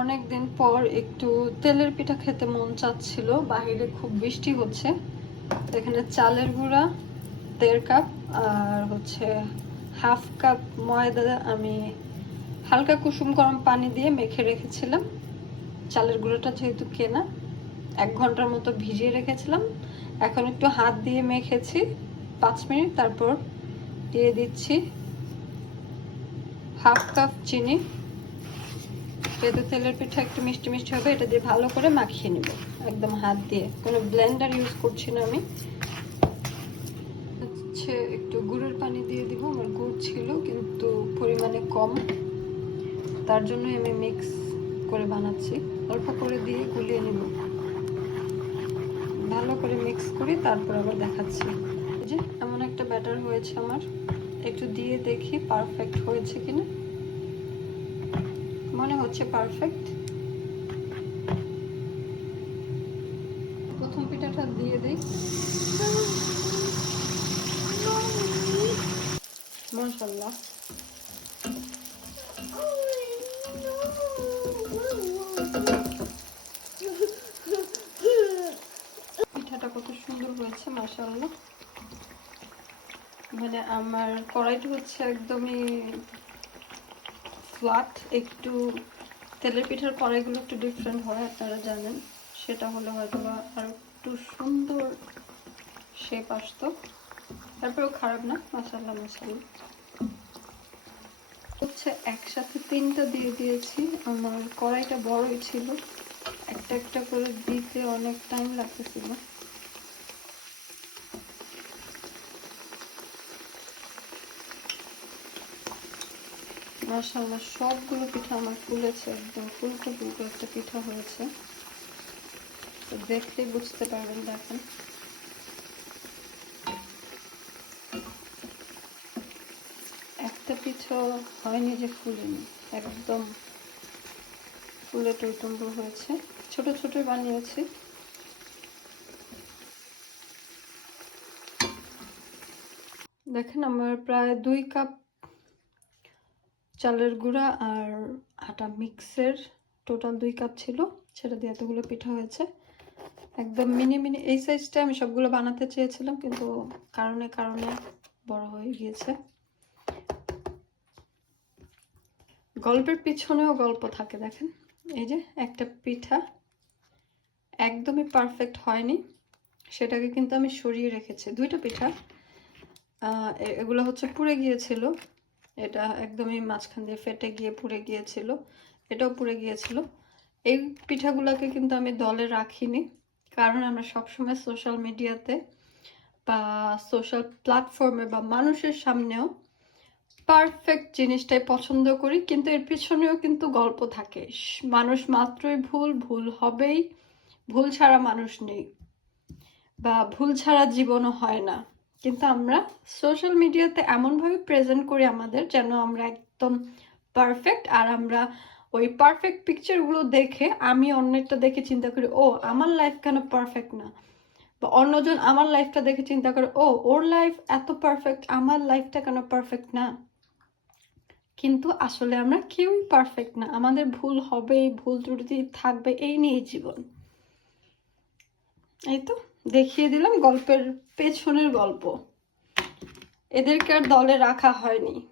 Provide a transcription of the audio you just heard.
অনেক দিন পর একটু তেলের পিঠা খেতে মন চাচ্ছিল বাইরে খুব বৃষ্টি হচ্ছে। এখানে চালের গুঁড়া, দেড় কাপ, আর হচ্ছে হাফ কাপ ময়দা আমি হালকা কুসুম গরম পানি দিয়ে মেখে রেখেছিলাম। চালের গুঁড়োটা যেহেতু কেনা, এক ঘণ্টার মতো ভিজিয়ে রেখেছিলাম। এখন একটু হাত দিয়ে মেখেছি, পাঁচ মিনিট, তারপর দিয়ে দিচ্ছি। হাফ কাপ চিনি যেহেতু তেলের পিঠা একটু মিষ্টি মিষ্টি হবে, এটা দিয়ে ভালো করে মাখিয়ে নিব। একদম হাত দিয়ে। কোনো ব্লেন্ডার ইউজ করছি না আমি। হচ্ছে একটু গুড়ের পানি দিয়ে দিব, আমার গুড় ছিল, কিন্তু পরিমাণে কম। তার জন্যই আমি মিক্স করে বানাচ্ছি। অল্প করে দিয়ে গুলিয়ে নিব। ভালো করে মিক্স করি তারপর আবার দেখাচ্ছি। এই যে, এমন একটা ব্যাটার হয়েছে আমার। একটু দিয়ে দেখি পারফেক্ট হয়েছে কিনা। হচ্ছে পারফেক্ট প্রথম পিঠাটা দিয়ে দিই। মাশাল্লাহ পিঠাটা কত সুন্দর হয়েছে মাশাল্লাহ মানে আমার কড়াইটা হচ্ছে একদমই ফ্ল্যাট একটু তেলের পিঠার কড়াইগুলো একটু ডিফারেন্ট হয়, আপনারা জানেন। সেটা হলে হয়তো বা আর একটু সুন্দর শেপ আসতো। তারপরেও খারাপ না মাসাল্লাহ মাসাল্লাহ হচ্ছে একসাথে তিনটা দিয়ে দিয়েছি। আমার কড়াইটা বড়ই ছিল। একটা একটা করে দিতে অনেক টাইম লাগতেছিল। মাশাল্লাহ সবগুলো পিঠা আমার ফুলেছে একদম ফুলকো ফুলকো একটা পিঠা হয়েছে। তো দেখলেই বুঝতে পারবেন, দেখেন। একটা পিঠা হয়নি যে ফুলেনি, একদম ফুলে টৈটম্ব হয়েছে। ছোট ছোট বানিয়েছি। দেখেন, আমার প্রায় দুই কাপ চালের গুঁড়া আর আটা মিক্সের টোটাল দুই কাপ ছিল, সেটা দিয়ে এতগুলো পিঠা হয়েছে। একদম মিনি মিনি, এই সাইজটা আমি সবগুলো বানাতে চেয়েছিলাম, কিন্তু কারণে কারণে বড় হয়ে গিয়েছে। গল্পের পিছনেও গল্প থাকে, দেখেন। এই যে একটা পিঠা একদমই পারফেক্ট হয়নি, সেটাকে কিন্তু আমি সরিয়ে রেখেছি। দুইটা পিঠা এগুলো হচ্ছে পুড়ে গিয়েছিল এটা একদমই মাঝখান দিয়ে ফেটে গিয়ে পুড়ে গিয়েছিল, এটাও পুড়ে গিয়েছিল। এই পিঠাগুলোকে কিন্তু আমি দলে রাখিনি, কারণ আমরা সবসময় সোশ্যাল মিডিয়াতে বা সোশ্যাল প্ল্যাটফর্মে বা মানুষের সামনেও পারফেক্ট জিনিসটাই পছন্দ করি, কিন্তু এর পিছনেও কিন্তু গল্প থাকে। মানুষ মাত্রই ভুল ভুল হবেই, ভুল ছাড়া মানুষ নেই বা ভুল ছাড়া জীবনও হয় না। কিন্তু আমরা সোশ্যাল মিডিয়াতে এমনভাবে প্রেজেন্ট করি আমাদের যেন আমরা একদম পারফেক্ট আর আমরা ওই পারফেক্ট পিকচারগুলো দেখে আমি অন্যেরটা দেখে চিন্তা করি, ও, আমার লাইফ কেন পারফেক্ট না? বা অন্যজন আমার লাইফটা দেখে চিন্তা করে, ও, ওর লাইফ এত পারফেক্ট আমার লাইফটা কেন পারফেক্ট না? কিন্তু আসলে আমরা কেউই পারফেক্ট না, আমাদের ভুল হবেই, ভুল ত্রুটি থাকবে, এই নিয়েই জীবন। এই তো? দেখিয়ে দিলাম গল্পের পেছনের গল্প। এদেরকে আর দলে রাখা হয়নি।